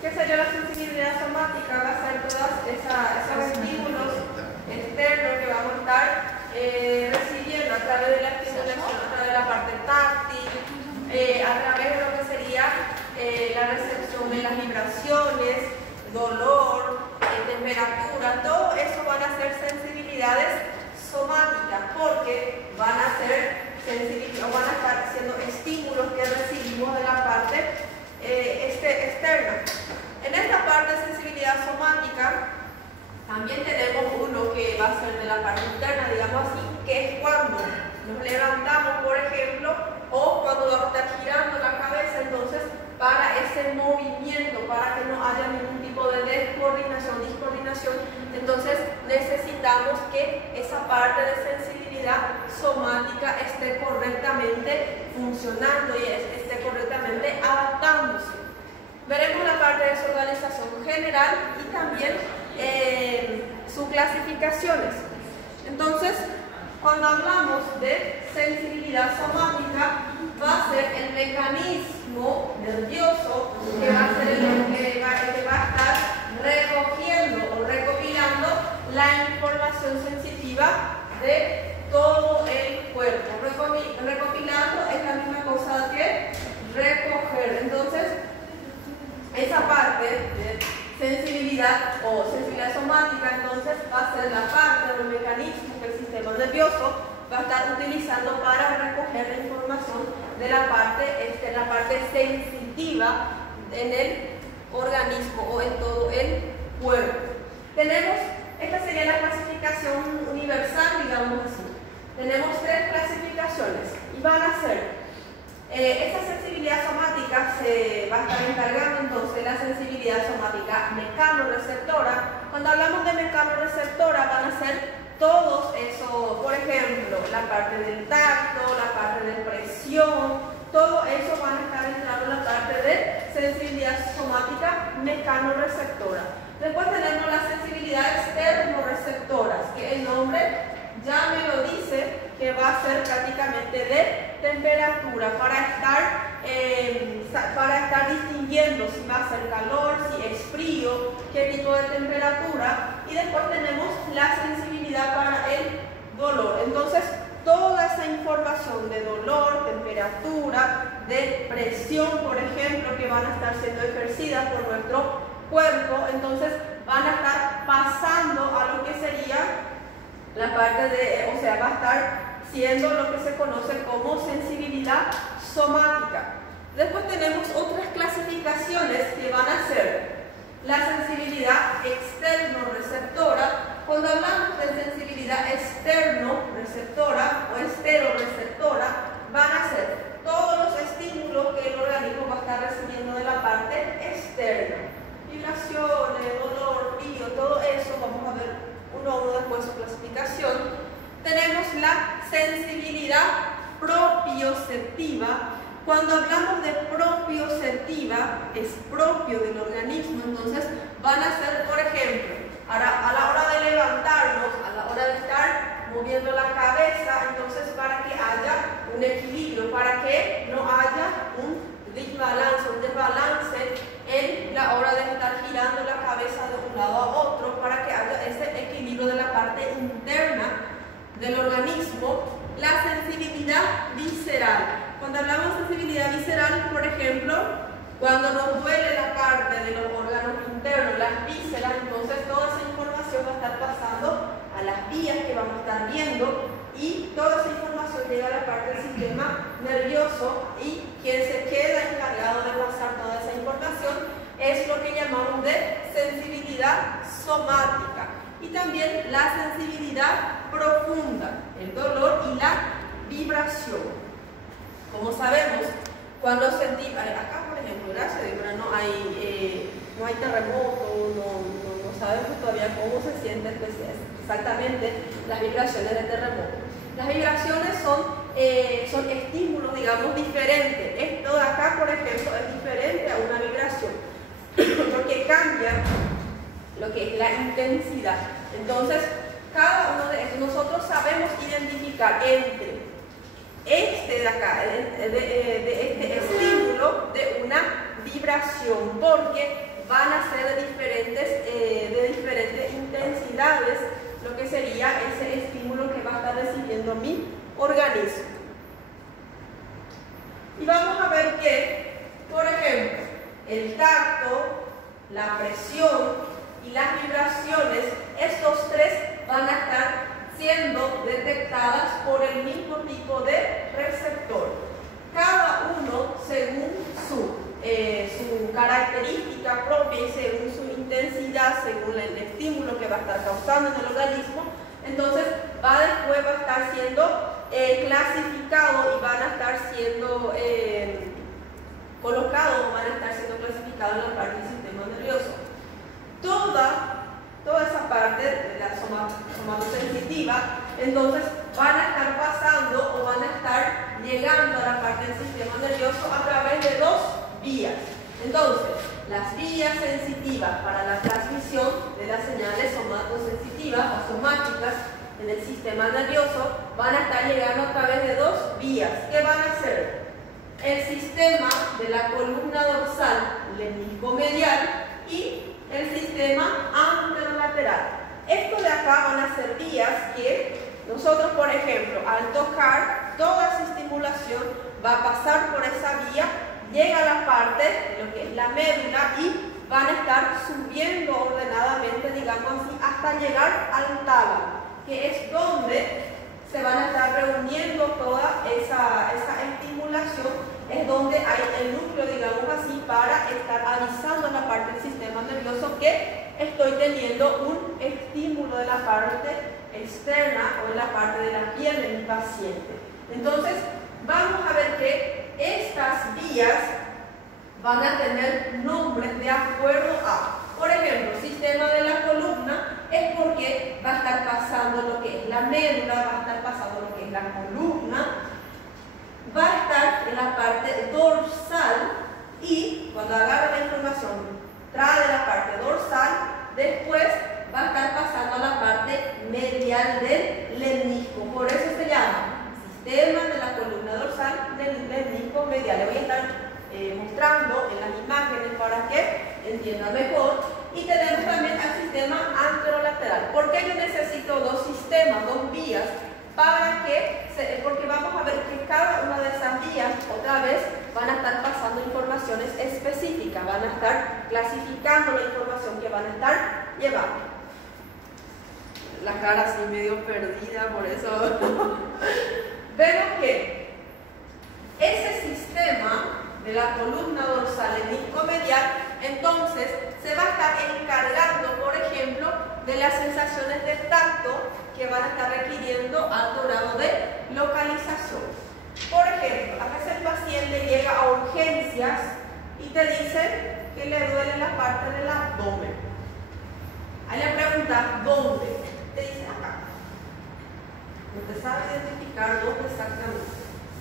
¿Qué sería la sensibilidad somática? Va a ser todos esos estímulos externos que vamos a estar recibiendo a través de la estimulación, a través de la parte táctil, a través de lo que sería la recepción de las vibraciones, dolor, temperatura. Todo eso van a ser sensibilidades somáticas porque van a estar siendo estímulos que recibimos de la parte externa. En esta parte de sensibilidad somática también tenemos uno que va a ser de la parte interna, digamos así, que es cuando nos levantamos, por ejemplo, o cuando vamos a estar girando la cabeza. Entonces, para ese movimiento, para que no haya ningún tipo de discoordinación, entonces necesitamos que esa parte de sensibilidad somática esté correctamente funcionando y esté correctamente adaptándose. Veremos la parte de su organización general y también sus clasificaciones. Entonces, cuando hablamos de sensibilidad somática, va a ser el mecanismo nervioso que va a ser el que va a estar recogiendo o recopilando la información sensitiva de todo el cuerpo. Recopilando es la misma cosa que recoger. Entonces, esa parte de sensibilidad o sensibilidad somática, entonces va a ser la parte del mecanismo que el sistema nervioso va a estar utilizando para recoger la información de la parte sensitiva en el organismo o en todo el cuerpo. Esta sería la clasificación universal, digamos así. Tenemos 3 clasificaciones y van a ser esta sensibilidad somática se va a estar encargando entonces la sensibilidad somática mecanoreceptora. Cuando hablamos de mecanoreceptora van a ser todos esos, por ejemplo, la parte del tacto, la parte de presión, todo eso van a estar entrando en la parte de sensibilidad somática mecanoreceptora. Después tenemos la sensibilidad externoreceptora, que el nombre ya me lo dice, que va a ser prácticamente de temperatura para estar distinguiendo si va a ser calor, si es frío, qué tipo de temperatura. Y después tenemos la sensibilidad para el dolor. Entonces, toda esa información de dolor, temperatura, de presión, por ejemplo, que van a estar siendo ejercidas por nuestro cuerpo, entonces van a estar pasando a lo que sería la parte de, o sea, va a estar siendo lo que se conoce como sensibilidad somática. Después tenemos otras clasificaciones que van a ser la sensibilidad externoreceptora. Cuando hablamos de sensibilidad externoreceptora o esteroreceptora, van a ser todos los estímulos que el organismo va a estar recibiendo de la parte externa. Vibraciones, dolor, frío, todo eso, vamos a ver uno a uno después su clasificación. Tenemos la sensibilidad propioceptiva. Cuando hablamos de propioceptiva, es propio del organismo, entonces van a ser, por ejemplo, a la hora de levantarnos, a la hora de estar moviendo la cabeza, entonces para que haya un equilibrio, para que no haya un desbalance en la hora de estar girando la cabeza de un lado a otro, para que haya ese equilibrio de la parte interna del organismo. La sensibilidad visceral. Cuando hablamos de sensibilidad visceral, por ejemplo, cuando nos duele la parte de los órganos internos, las vísceras, entonces toda esa información va a estar pasando a las vías que vamos a estar viendo y toda esa información llega a la parte del sistema nervioso y quien se queda encargado de pasar toda esa información es lo que llamamos de sensibilidad somática. Y también la sensibilidad profunda, el dolor y la vibración. Como sabemos, cuando sentimos, acá por ejemplo, gracias a Dios, no hay terremoto, no sabemos todavía cómo se siente exactamente las vibraciones del terremoto. Las vibraciones son estímulos, digamos, diferentes. Esto de acá, por ejemplo, es diferente a una vibración, porque cambia lo que es la intensidad. Entonces, cada uno de estos, nosotros sabemos identificar entre este de acá, de este estímulo, de una vibración, porque van a ser de diferentes intensidades, lo que sería ese estímulo que va a estar recibiendo mi organismo. Y vamos a ver que, por ejemplo, el tacto, la presión y las vibraciones, estos tres van a estar siendo detectadas por el mismo tipo de receptor. Cada uno según su característica propia y según su intensidad, según el estímulo que va a estar causando en el organismo, entonces después va a estar siendo clasificado y van a estar siendo colocados, van a estar siendo clasificados en la parte del sistema nervioso. Toda esa parte de la somatosensitiva, entonces van a estar pasando o van a estar llegando a la parte del sistema nervioso a través de dos vías. Entonces, las vías sensitivas para la transmisión de las señales somatosensitivas o somáticas en el sistema nervioso van a estar llegando a través de dos vías. ¿Qué van a ser? El sistema de la columna dorsal lemnisco-medial y el sistema anterolateral. Esto de acá van a ser vías que nosotros, por ejemplo, al tocar, toda esa estimulación va a pasar por esa vía, llega a la parte de lo que es la médula y van a estar subiendo ordenadamente, digamos así, hasta llegar al tálamo, que es donde se van a estar reuniendo toda esa estimulación, es donde hay el núcleo, digamos así, para estar avisando a la parte del sistema nervioso que estoy teniendo un estímulo de la parte externa o en la parte de la piel de mi paciente. Entonces, vamos a ver que estas vías van a tener nombres de acuerdo a, por ejemplo, sistema de la columna es porque va a estar pasando lo que es la médula, va a estar pasando lo que es la columna, va a estar en la parte dorsal y cuando agarra la información trae de la parte dorsal, después va a estar pasando a la parte medial del lemnisco. Por eso se llama sistema de la columna dorsal del lemnisco medial. Le voy a estar mostrando en las imágenes para que entienda mejor. Y tenemos también al sistema anterolateral. ¿Por qué yo necesito dos sistemas, dos vías? Porque vamos a ver que cada una de esas vías, otra vez, van a estar pasando informaciones específicas, van a estar clasificando la información que van a estar llevando. La cara así medio perdida, por eso. Vemos que ese sistema de la columna dorsal lemnisco-medial, entonces se va a estar encargando, por ejemplo, de las sensaciones de tacto que van a estar requiriendo alto grado de localización. Por ejemplo, a veces el paciente llega a urgencias y te dice que le duele la parte del abdomen. Ahí le preguntas, ¿dónde? Te dice acá. No te sabe identificar dónde exactamente.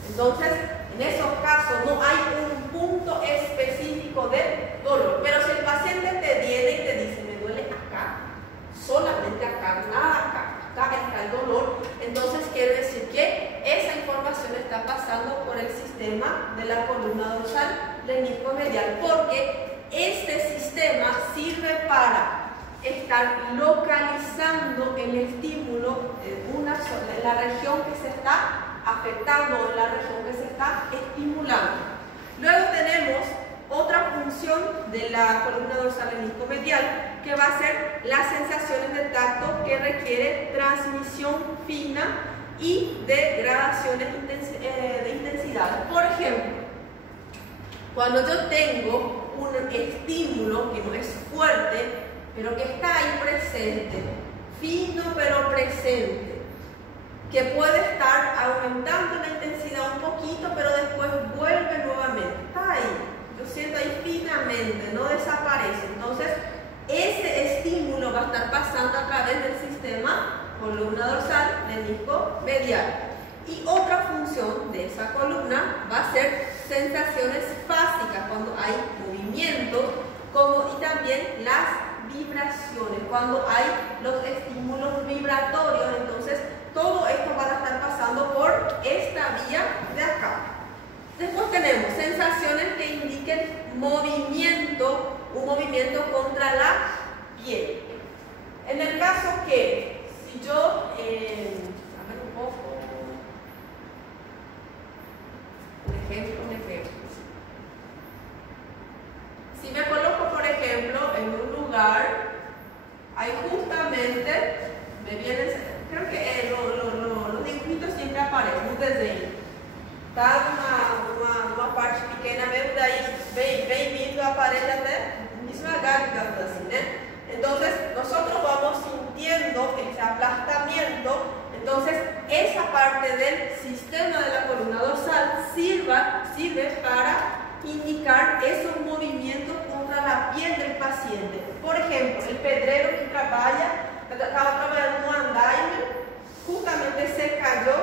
Entonces, en esos casos no hay un punto específico de dolor. Pero si el paciente te viene y te dice, me duele acá, solamente acá, nada acá, acá está el dolor, entonces quiere decir que esa información está pasando por el sistema de la columna dorsal lemnisco-medial, porque este sistema sirve para estar localizando el estímulo en la región que se está afectando, en la región que se está estimulando. Luego tenemos otra función de la columna dorsal lemnisco-medial, que va a ser las sensaciones de tacto que requiere transmisión fina y de gradaciones de intensidad. Por ejemplo, cuando yo tengo un estímulo que no es fuerte, pero que está ahí presente, fino pero presente, que puede estar aumentando la intensidad un poquito, pero después vuelve nuevamente, está ahí, yo siento ahí finamente, no desaparece. Entonces, ese estímulo va a estar pasando a través del sistema columna dorsal lemnisco-medial. Y otra función de esa columna va a ser sensaciones fásicas, cuando hay movimientos, y también las vibraciones, cuando hay los estímulos vibratorios. Entonces, todo esto va a estar pasando por esta vía de acá. Después tenemos sensaciones que indiquen movimiento un movimiento contra la piel. En el caso que, si yo, a ver un poco, un ejemplo. Si me coloco, por ejemplo, en un lugar, ahí justamente me vienen, creo que los dibujitos siempre aparecen, un diseño. Está uma parte pequena mesmo, daí vem vindo, aparece até devagar, digamos así, ¿no? Entonces, nosotros vamos sintiendo ese aplastamiento. Entonces, esa parte del sistema de la columna dorsal sirve para indicar esos movimientos contra la piel del paciente. Por ejemplo, el pedrero que estaba trabajando en un andaime, justamente se cayó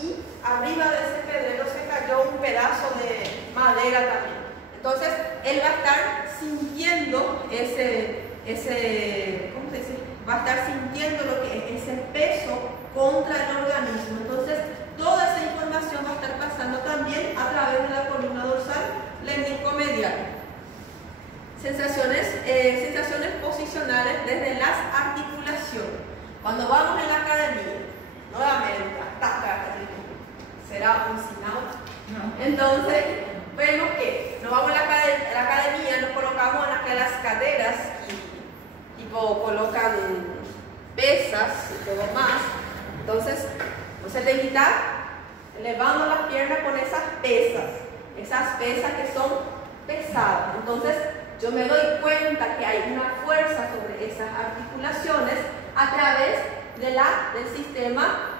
y arriba de ese pedrero se cayó un pedazo de madera también. Entonces, él va a estar sintiendo ¿cómo se dice? Va a estar sintiendo lo que es ese peso contra el organismo. Entonces, toda esa información va a estar pasando también a través de la columna dorsal lémnico-medial. Sensaciones posicionales desde las articulaciones. Cuando vamos en la academia, nuevamente, será un sinal. No. Entonces, vemos que nos vamos a la academia, nos colocamos en las caderas y tipo colocan pesas y todo más. Entonces, no se debe quitar elevando las piernas con esas pesas que son pesadas. Entonces, yo me doy cuenta que hay una fuerza sobre esas articulaciones a través del sistema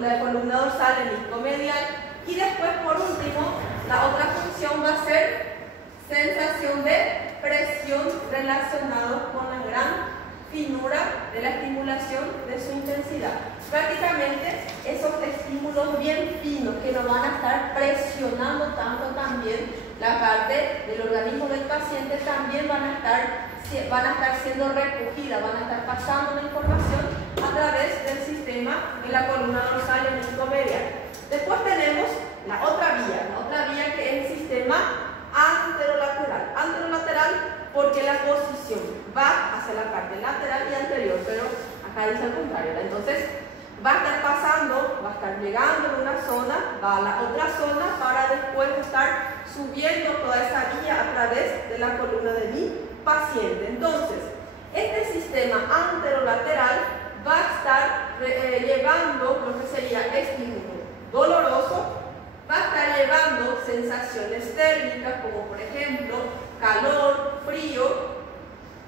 la columna dorsal, el disco medial, y después, por último, la otra función va a ser sensación de presión relacionada con la gran finura de la estimulación de su intensidad. Prácticamente esos estímulos bien finos que nos van a estar presionando tanto también la parte del organismo del paciente también van a estar siendo recogidas, van a estar pasando la información a través del sistema de la columna dorsal y el medial. Después tenemos la otra vía que es el sistema anterolateral. Anterolateral porque la posición va hacia la parte lateral y anterior, pero acá dice al contrario. Entonces va a estar pasando, va a estar llegando en una zona, va a la otra zona para después estar subiendo toda esa vía a través de la columna de mi paciente. Entonces, este sistema anterolateral va a estar llevando lo que sería estímulo doloroso, va a estar llevando sensaciones térmicas como por ejemplo calor, frío.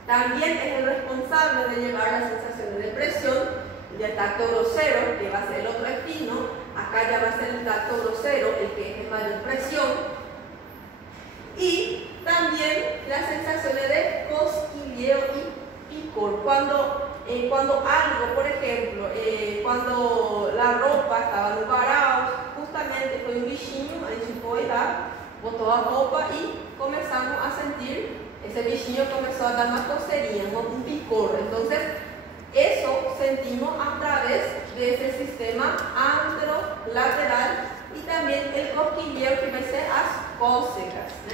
También es el responsable de llevar las sensaciones de presión y el tacto grosero, que va a ser el otro espino. Acá ya va a ser el tacto grosero el que es de mayor presión. Y también las sensaciones de cosquilleo y picor. Cuando algo, por ejemplo, cuando la ropa estaba no parado, justamente foi un bichinho, a gente foi lá, botou a roupa y comenzamos a sentir, ese bichinho comenzó a dar una coserinha, un picor. Entonces, eso sentimos a través de ese sistema anterolateral y también el cosquilleo que va a ser las cócegas, ¿no?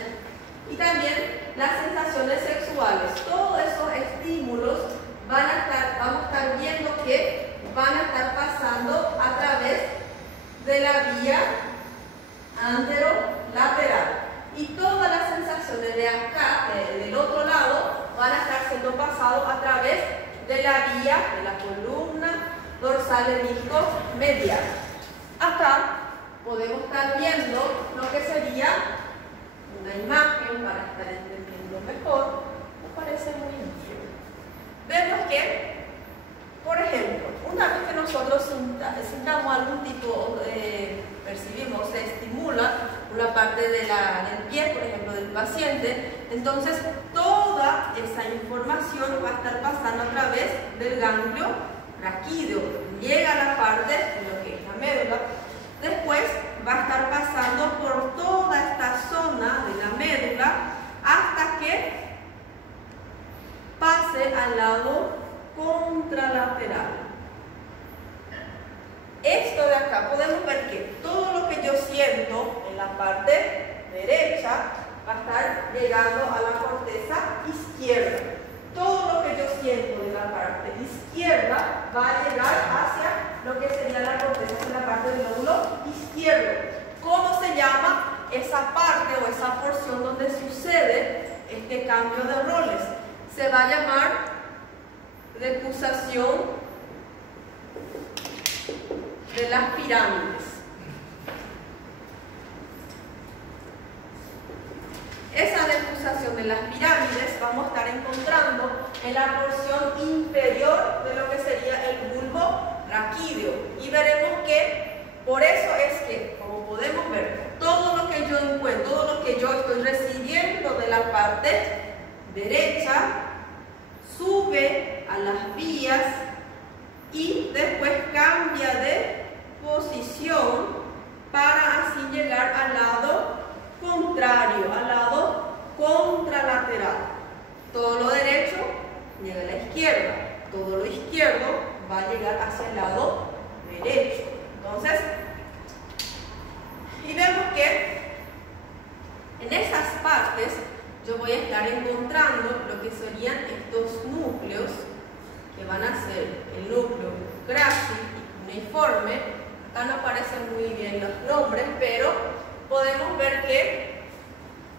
Y también las sensaciones sexuales. Todos esos estímulos vamos a estar viendo que van a estar pasando a través de la vía anterolateral. Y todas las sensaciones de acá, del otro lado, van a estar siendo pasados a través de la vía de la columna dorsal lémnico-medial. Acá podemos estar viendo lo que sería una imagen para estar entendiendo mejor. Me parece muy bien. Vemos que, por ejemplo, una vez que nosotros sintamos algún tipo, percibimos, se estimula una parte del pie, por ejemplo, del paciente, entonces toda esa información va a estar pasando a través del ganglio raquídeo, llega a la parte de lo que es la médula, después va a estar pasando por toda esta zona de la médula hasta que pase al lado contralateral. Esto de acá, podemos ver que todo lo que yo siento en la parte derecha va a estar llegando a la corteza izquierda. izquierda. Todo lo que yo siento de la parte izquierda va a llegar hacia lo que sería la corteza, hacia la parte del lóbulo izquierdo. ¿Cómo se llama esa parte o esa porción donde sucede este cambio de roles? Se va a llamar decusación de las pirámides. Esa decusación de las pirámides vamos a estar encontrando en la porción inferior de lo que sería el bulbo raquídeo. Y veremos que por eso es que, como podemos ver, todo lo que yo encuentro, todo lo que yo estoy recibiendo de la parte derecha, sube a las vías y después cambia de posición para así llegar al lado contrario, al lado contralateral. Todo lo derecho llega a la izquierda, todo lo izquierdo va a llegar hacia el lado derecho. Entonces, y vemos que en esas partes yo voy a estar encontrando lo que serían estos núcleos que van a ser el núcleo grácil y cuneiforme. Acá no aparecen muy bien los nombres, pero podemos ver que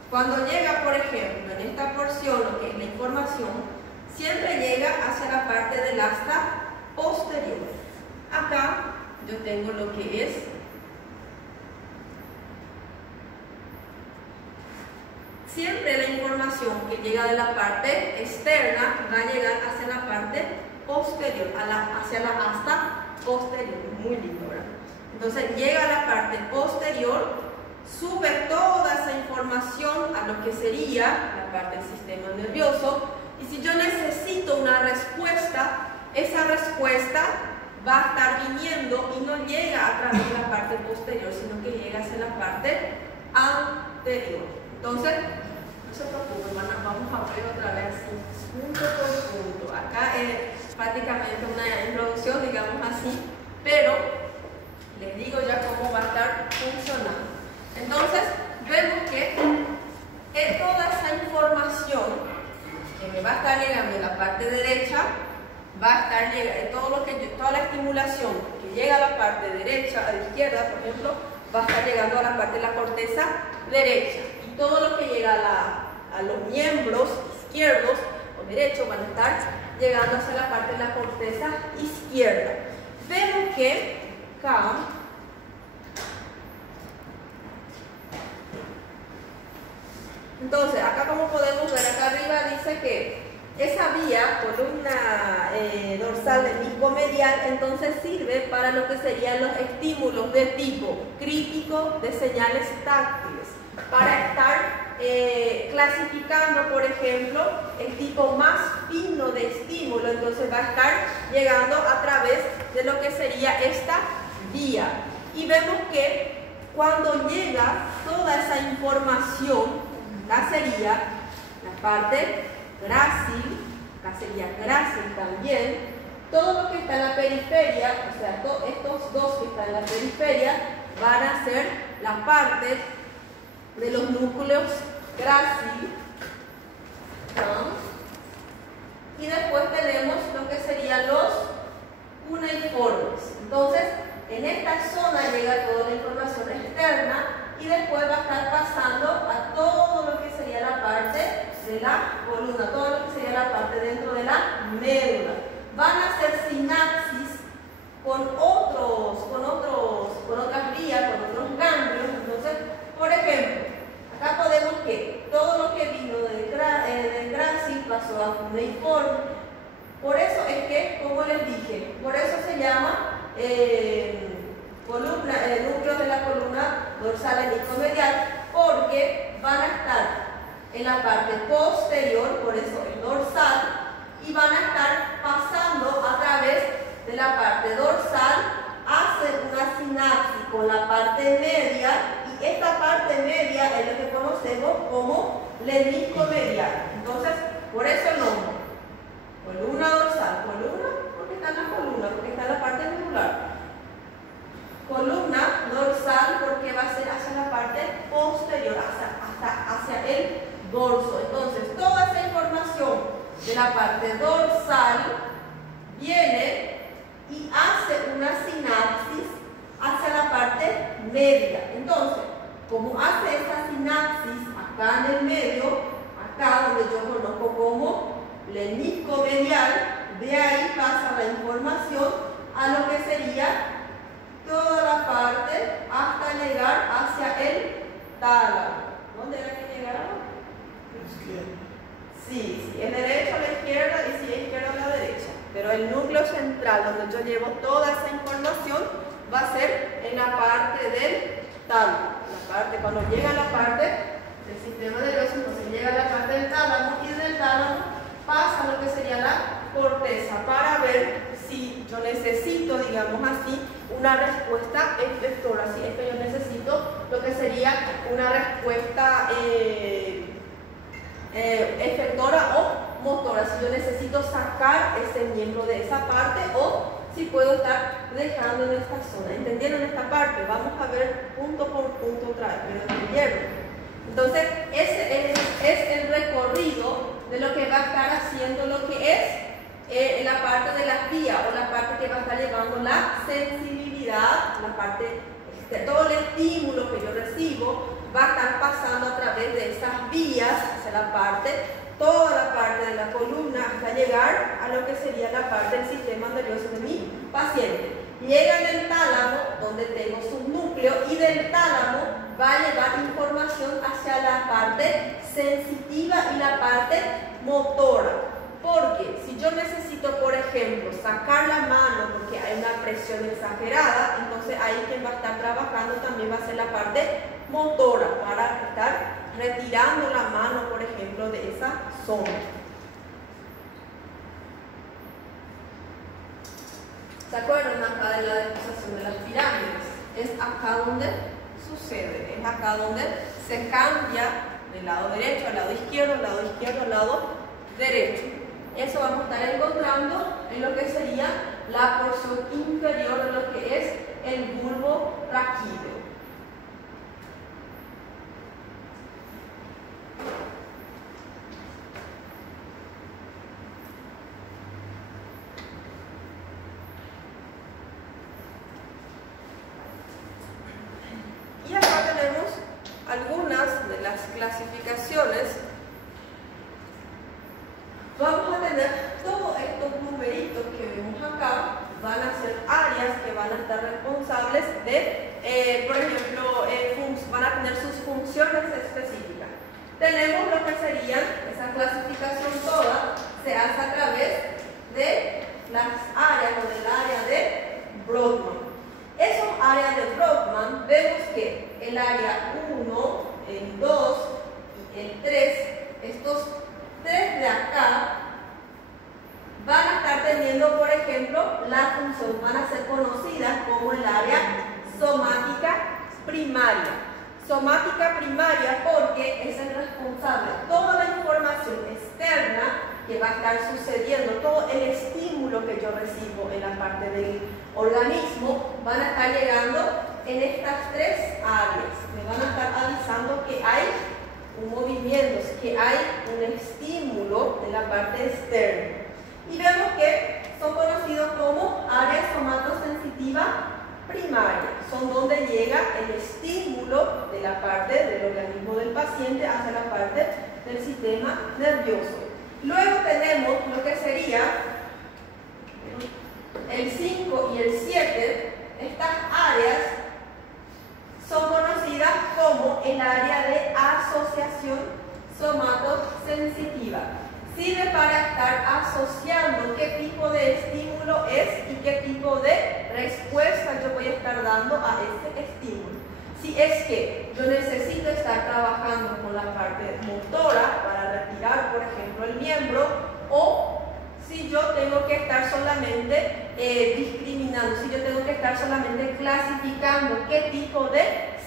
cuando llega, por ejemplo, en esta porción, lo que es la información, siempre llega hacia la parte del asta posterior. Acá yo tengo lo que es siempre la información que llega de la parte externa va a llegar hacia la parte posterior, hacia la asta posterior. Muy lindo, ¿verdad? Entonces llega a la parte posterior, sube toda esa información a lo que sería la parte del sistema nervioso, y si yo necesito una respuesta, esa respuesta va a estar viniendo y no llega a través de la parte posterior, sino que llega hacia la parte anterior. Entonces, no se preocupen, vamos a ver otra vez así, punto por punto. Acá es prácticamente una introducción, digamos así, pero les digo ya cómo va a estar funcionando. Entonces, vemos que toda esa información que me va a estar llegando en la parte derecha, va a estar llegando, toda la estimulación que llega a la parte derecha, a la izquierda, por ejemplo, va a estar llegando a la parte de la corteza derecha. Y todo lo que llega a los miembros izquierdos o derechos van a estar llegando hacia la parte de la corteza izquierda. Vemos que acá entonces, acá como podemos ver, acá arriba dice que esa vía, columna dorsal del disco medial, entonces sirve para lo que serían los estímulos de tipo crítico de señales táctiles, para estar clasificando, por ejemplo, el tipo más fino de estímulo. Entonces va a estar llegando a través de lo que sería esta vía. Y vemos que cuando llega toda esa información, acá sería la parte grácil, acá sería grácil también, todo lo que está en la periferia, o sea, estos dos que están en la periferia, van a ser la parte de los núcleos grácil, ¿no? Y después tenemos lo que serían los cuneiformes. Entonces, en esta zona llega toda la información externa y después va a estar pasando a todo lo que sería la parte de la columna, todo lo que sería la parte dentro de la médula. Van a hacer sinapsis con otras vías, con otros ganglios. Entonces, por ejemplo, acá podemos que todo lo que vino del grácil pasó a cuneiforme. Por eso es que, como les dije, por eso se llama núcleos de la columna dorsal y discomedial, porque van a estar en la parte posterior, por eso el dorsal, y van a estar pasando a través de la parte dorsal, hacen una sinapsis con la parte media, y esta parte media es lo que conocemos como lemnisco medial. Entonces, por eso el nombre, columna dorsal, columna porque está en la columna, porque está en la parte medular. Columna dorsal porque va a ser hacia la parte posterior, hacia el dorso. Entonces, toda esa información media. Entonces, como hace esta sinapsis acá en el medio, acá donde yo conozco como lemnisco medial, de ahí pasa la información a lo que sería toda la parte hasta llegar hacia el tálamo. ¿Dónde era que llegaba? Sí, es derecho a la izquierda y si es izquierda a la derecha. Pero el núcleo central, donde yo llevo toda esa información, va a ser en la parte del tálamo. Cuando llega a la parte del sistema nervioso, entonces llega a la parte del tálamo y del tálamo pasa a lo que sería la corteza para ver si yo necesito, digamos así, una respuesta efectora. Si es que yo necesito lo que sería una respuesta efectora o motora, si yo necesito sacar ese miembro de esa parte o si puedo estar dejando en esta zona. ¿Entendieron esta parte? Vamos a ver punto por punto otra vez, pero entendieron. Entonces, ese es el recorrido de lo que va a estar haciendo lo que es la parte de las vías o la parte que va a estar llevando la sensibilidad, la parte, todo el estímulo que yo recibo va a estar pasando a través de esas vías hacia la parte, toda la parte de la columna hasta llegar a lo que sería la parte del sistema nervioso de mi paciente. Llega del tálamo, donde tengo su núcleo, y del tálamo va a llevar información hacia la parte sensitiva y la parte motora. Porque si yo necesito, por ejemplo, sacar la mano porque hay una presión exagerada, entonces ahí quien va a estar trabajando también va a ser la parte motora para estar retirando la mano, por ejemplo, de esa zona. ¿Se acuerdan acá de la disposición de las pirámides? Es acá donde sucede, es acá donde se cambia del lado derecho al lado izquierdo, al lado izquierdo al lado derecho. Eso vamos a estar encontrando en lo que sería la porción inferior de lo que es el bulbo raquídeo. Y acá tenemos algunas de las clasificaciones. Vamos a tener todos estos numeritos que vemos acá, van a ser áreas que van a estar responsables de, por ejemplo, van a tener sus funciones específicas. Tenemos lo que serían, esa clasificación toda se hace a través de las áreas o del área de Brodmann. Esas áreas de Brodmann, vemos que el área 1, el 2 y el 3, estos tres de acá van a estar teniendo, por ejemplo, la función, van a ser conocidas como el área somática primaria. Somática primaria porque es el responsable. Toda la información externa que va a estar sucediendo, todo el estímulo que yo recibo en la parte del organismo, van a estar llegando en estas tres áreas. Me van a estar avisando que hay un movimiento, que hay un estímulo en la parte externa. Y vemos que son conocidos como áreas somatosensitiva primaria. Son donde llega el estímulo de la parte del organismo del paciente hacia la parte del sistema nervioso. Luego tenemos lo que sería el 5 y el 7. Estas áreas son conocidas como el área de asociación somatosensitiva. Sirve para estar asociando qué tipo de estímulo es y qué tipo de respuesta yo voy a estar dando a este estímulo. Si es que yo necesito estar trabajando con la parte motora para retirar, por ejemplo, el miembro, o si yo tengo que estar solamente discriminando, si yo tengo que estar solamente clasificando qué tipo de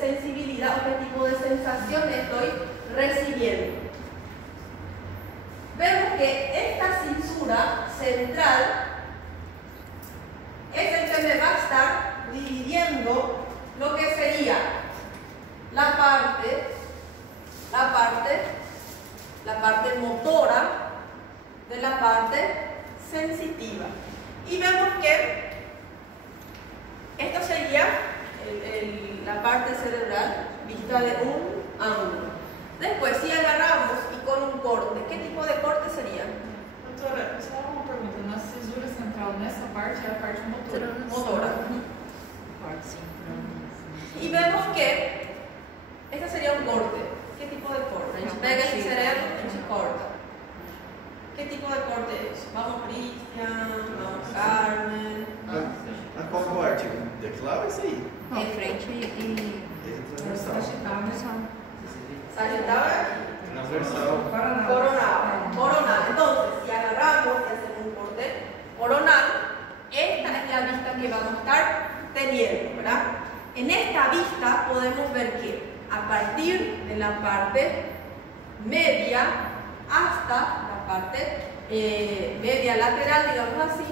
sensibilidad o qué tipo de sensación estoy recibiendo. Vemos que esta cintura central es el que me va a estar dividiendo lo que sería la parte motora de la parte sensitiva. Y vemos que esto sería la parte cerebral vista de un ángulo. Después, si agarramos y con un corte, ¿qué tipo de corte sería? Doutora, só uma pergunta. Na cisura central, nessa parte é a parte motora. Motora. Y vemos que este sería un corte. ¿Qué tipo de corte? Nos pega el cerebro y se corta. ¿Qué tipo de corte es? Vamos Cristian, vamos Carmen. Mas qual corte? Daqui lá ou esse aí? De frente e Esse é transversal. Sagital es aquí. Transversal. Coronal. Entonces, si agarramos y hacemos un corte coronal, esta es la vista que vamos a estar teniendo, ¿verdad? En esta vista podemos ver que a partir de la parte media hasta la parte media lateral, digamos así,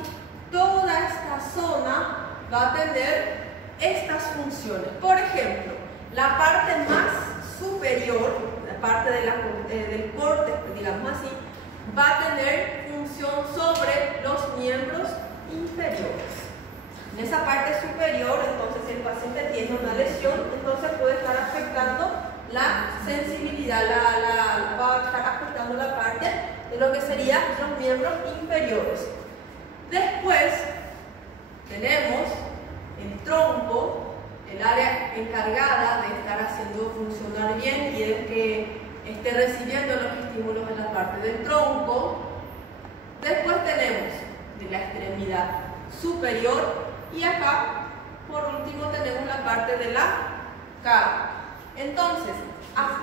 toda esta zona va a tener estas funciones. Por ejemplo, la parte más superior, la parte de del corte, digamos así, va a tener función sobre los miembros inferiores. En esa parte superior, entonces, si el paciente tiene una lesión, entonces puede estar afectando la sensibilidad, va a estar afectando la parte de lo que serían los miembros inferiores. Después tenemos el tronco, el área encargada de estar haciendo funcionar bien y de que esté recibiendo los estímulos en la parte del tronco. Después tenemos de la extremidad superior y acá por último tenemos la parte de la cara. Entonces, a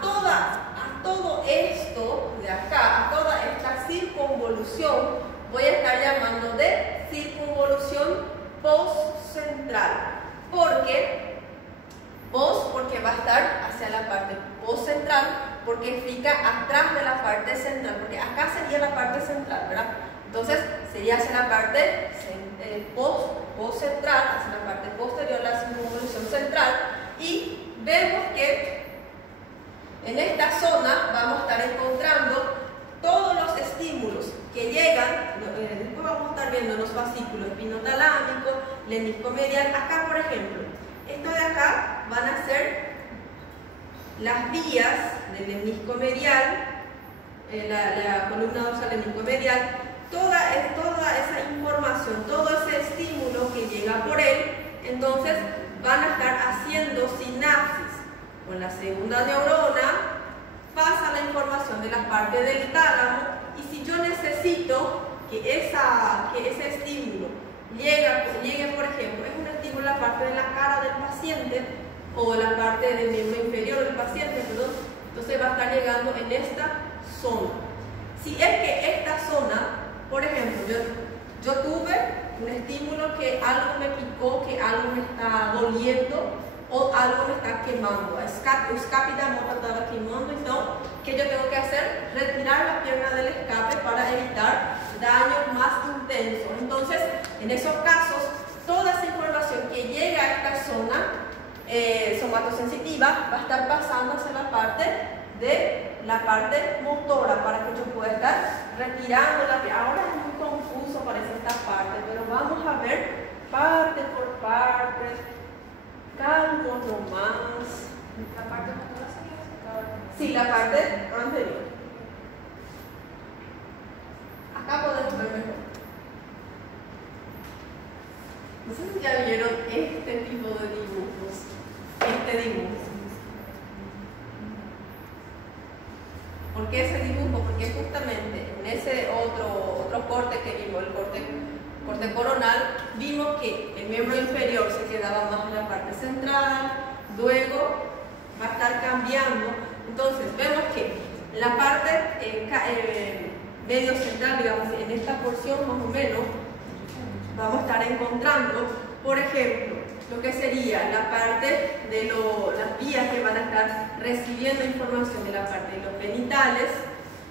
todo esto de acá, a toda esta circunvolución, voy a estar llamando de circunvolución postcentral. ¿Por qué? Porque va a estar hacia la parte postcentral, porque fica atrás de la parte central, porque acá sería la parte central, ¿verdad? Entonces, sería hacia la parte postcentral, hacia la parte posterior, la circunvolución central, y vemos que en esta zona vamos a estar encontrando todos los estímulos que llegan, después vamos a estar viendo los fascículos espinotalámico, lemnisco medial. Acá, por ejemplo, esto de acá van a ser las vías del lemnisco medial, la columna dorsal lemnisco medial. Toda esa información, todo ese estímulo que llega por él, entonces van a estar haciendo sinapsis con la segunda neurona, pasa la información de la parte del tálamo, y si yo necesito que ese estímulo llegue, por ejemplo, es un estímulo a la parte de la cara del paciente o la parte del miembro inferior del paciente, perdón, entonces va a estar llegando en esta zona. Si es que esta zona, por ejemplo, yo tuve un estímulo que algo me picó, que algo me está doliendo o algo me está quemando, escápita me estaba quemando, entonces, ¿qué yo tengo que hacer? Retirar la pierna del escape para evitar daños más intensos. Entonces, en esos casos, toda esa información que llega a esta zona somatosensitiva va a estar pasando hacia la parte motora para que yo pueda estar retirando la pierna. Ahora es muy confuso, parece esta parte, pero vamos a ver parte por parte, calmo nomás. La parte motora sería esa. Sí, la parte anterior. Acá podemos ver mejor. No sé si ya vieron este tipo de dibujos. Este dibujo. ¿Por qué ese dibujo? Porque justamente en ese otro corte que vimos, el corte coronal, vimos que el miembro inferior se quedaba más en la parte central, luego va a estar cambiando. Entonces vemos que la parte medio central, digamos, en esta porción más o menos, vamos a estar encontrando, por ejemplo, lo que sería la parte de las vías que van a estar recibiendo información de la parte de los genitales,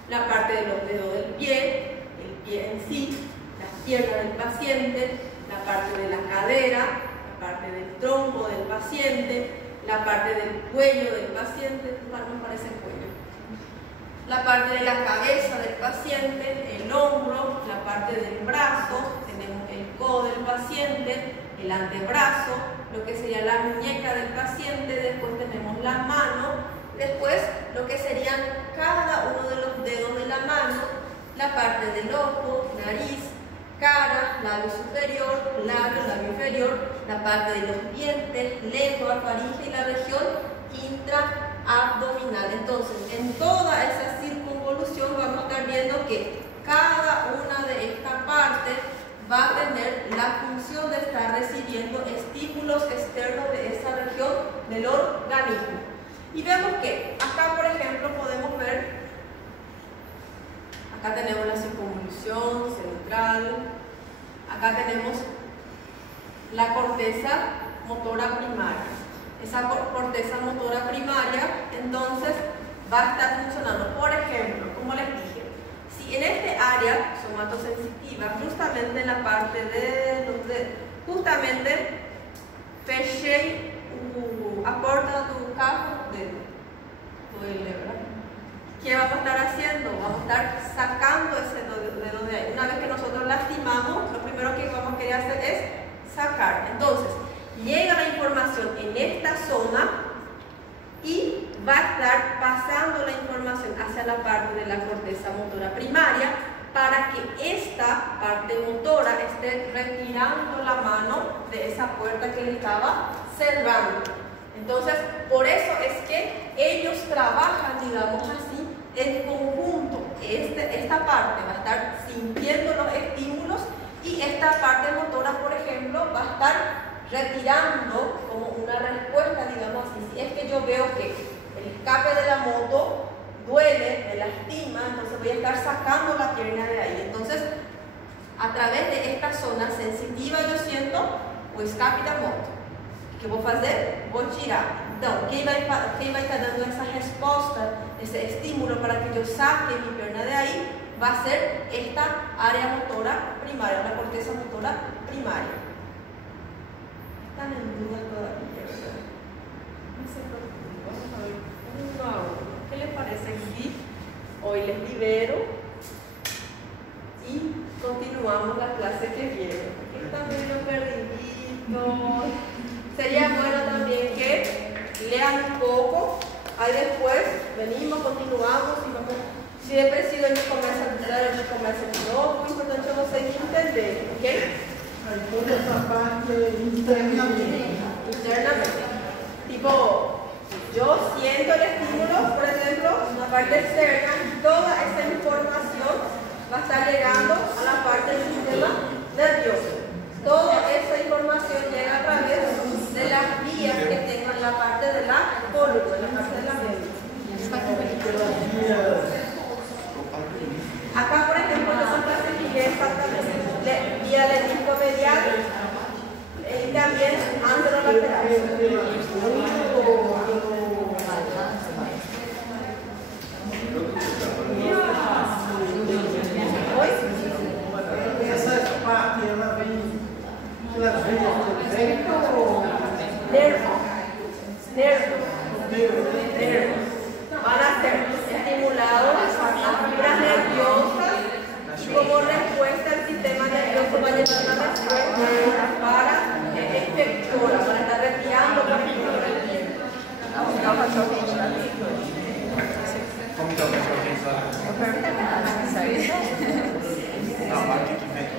la parte de los dedos del pie, el pie en sí, las piernas del paciente, la parte de la cadera, la parte del tronco del paciente, la parte del cuello del paciente, no parece cuello, la parte de la cabeza del paciente, el hombro, la parte del brazo, tenemos el codo del paciente, el antebrazo, lo que sería la muñeca del paciente, después tenemos la mano, después lo que serían cada uno de los dedos de la mano, la parte del ojo, nariz, cara, labio superior, labio inferior, la parte de los dientes, lengua, faringe y la región intraabdominal. Entonces, en toda esa circunvolución vamos a estar viendo que cada una de estas partes va a tener la función de estar recibiendo estímulos externos de esa región del organismo. Y vemos que acá, por ejemplo, podemos ver, acá tenemos la circunvolución central, acá tenemos la corteza motora primaria. Esa corteza motora primaria, entonces, va a estar funcionando. Por ejemplo, como les dije, si en este área somatosensitiva, justamente en la parte de los dedos, justamente fechei a porta do carro dedo, ¿verdad? ¿Qué vamos a estar haciendo? Vamos a estar sacando ese dedo de ahí. Una vez que nosotros lastimamos, lo primero que vamos a querer hacer es sacar. Entonces, llega la información en esta zona y va a estar pasando la información hacia la parte de la corteza motora primaria para que esta parte motora esté retirando la mano de esa puerta que le estaba cerrando. Entonces, por eso es que ellos trabajan, digamos así, en conjunto. Esta parte va a estar sintiendo los estímulos y esta parte motora, por ejemplo, va a estar retirando como una respuesta, digamos así. Si es que yo veo que el escape de la moto duele, me lastima, entonces voy a estar sacando la pierna de ahí. Entonces, a través de esta zona sensitiva yo siento o escape da moto. O que eu vou fazer? Vou tirar. Então, quem vai estar dando essa resposta, esse estímulo para que eu saque minha perna de aí, vai ser esta área motora primária, la corteza motora primária. Estão em dúvida todavía, ¿verdad? No se preocupen, vamos a ver uno a uno. ¿Qué les parece aquí? Hoy les libero y continuamos la clase que viene. Aquí están medio perdiditos. Sería bueno también que lean un poco, ahí después venimos, continuamos y vamos, si de preciso ellos começam de novo, o importante é vocês entenderem, ok? Aí toda essa parte internamente. Tipo, yo siento el estímulo, por ejemplo, en la parte externa, toda esa información va a estar llegando a la parte del sistema nervioso. Toda esa información llega a través de las vías que tengo en la parte de la columna, en la parte de la médula. Acá, por ejemplo, yo clasifiqué exactamente vía lentico-medial y también anterolateral. Essa parte, ela vem nervios. Van a ser estimulados las fibras nerviosas y como respuesta el sistema nervioso va a llevar una respuesta para efectuar, para estar retirando por ejemplo el tiempo. Como que é o cachorrinho lá? Eu perguntei pra ela se isso aí. Na parte que vem.